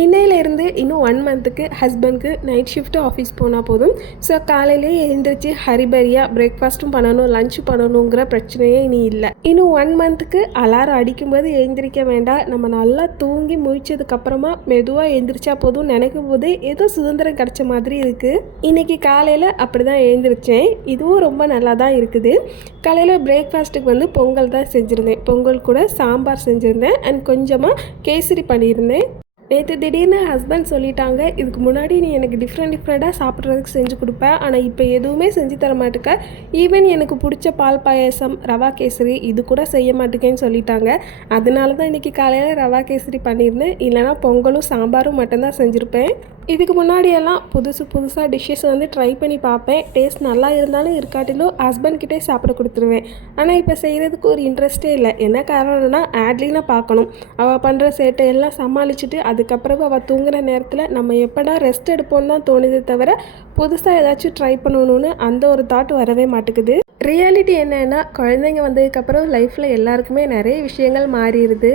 இன்னையிலேருந்து இன்னும் 1 மந்த்துக்கு ஹஸ்பண்ட்க்கு நைட் ஷிஃப்ட்டு ஆஃபீஸ் போனால் போதும். ஸோ காலையிலேயே எழுந்திரிச்சு ஹரிபரியாக பிரேக்ஃபாஸ்ட்டும் பண்ணணும், லஞ்ச் பண்ணணுங்கிற பிரச்சனையே இனி இல்லை. இன்னும் 1 மந்த்துக்கு அலாரம் அடிக்கும்போது எழுந்திரிக்க வேண்டாம். நம்ம நல்லா தூங்கி முழிச்சதுக்கப்புறமா மெதுவாக எழுந்திரிச்சா போதும் நினைக்கும் போதே ஏதோ சுதந்திரம் கிடச்ச மாதிரி இருக்குது. இன்றைக்கி காலையில் அப்படி தான் எழுந்திரிச்சேன். இதுவும் ரொம்ப நல்லா தான் இருக்குது. காலையில் பிரேக்ஃபாஸ்ட்டுக்கு வந்து பொங்கல் தான் செஞ்சுருந்தேன். பொங்கல் கூட சாம்பார் செஞ்சுருந்தேன் அண்ட் கொஞ்சமாக கேசரி பண்ணியிருந்தேன். நேற்று திடீர்னு ஹஸ்பண்ட் சொல்லிட்டாங்க, இதுக்கு முன்னாடி நீ எனக்கு டிஃப்ரெண்ட்டாக சாப்பிட்றதுக்கு செஞ்சு கொடுப்ப, ஆனால் இப்போ எதுவுமே செஞ்சு தர மாட்டேக்க. ஈவன் எனக்கு பிடிச்ச பால் பாயாசம், ரவா கேசரி இது கூட செய்ய மாட்டேங்கன்னு சொல்லிட்டாங்க. அதனால தான் இன்றைக்கி காலையில் ரவா கேசரி பண்ணியிருந்தேன். இல்லைனா பொங்கலும் சாம்பாரும் மட்டும்தான் செஞ்சுருப்பேன். இதுக்கு முன்னாடியெல்லாம் புதுசாக டிஷ்ஷஸ் வந்து ட்ரை பண்ணி பார்ப்பேன். டேஸ்ட் நல்லா இருந்தாலும் இருக்காட்டிலும் ஹஸ்பண்ட்கிட்டே சாப்பிட கொடுத்துருவேன். ஆனால் இப்போ செய்கிறதுக்கு ஒரு இன்ட்ரெஸ்ட்டே இல்லை. என்ன காரணம்னா ஆட்லினா பார்க்கணும். அவள் பண்ணுற சேட்டை எல்லாம் சமாளிச்சுட்டு அதுக்கப்புறம் அவள் தூங்குகிற நேரத்தில் நம்ம எப்படா ரெஸ்ட் எடுப்போம்னு தான் தோணுதே தவிர புதுசாக ஏதாச்சும் ட்ரை பண்ணணுன்னு அந்த ஒரு தாட் வரவே மாட்டேங்குது. ரியாலிட்டி என்னன்னா குழந்தைங்க வந்ததுக்கப்புறம் லைஃப்பில் எல்லாருக்குமே நிறைய விஷயங்கள் மாறிடுது.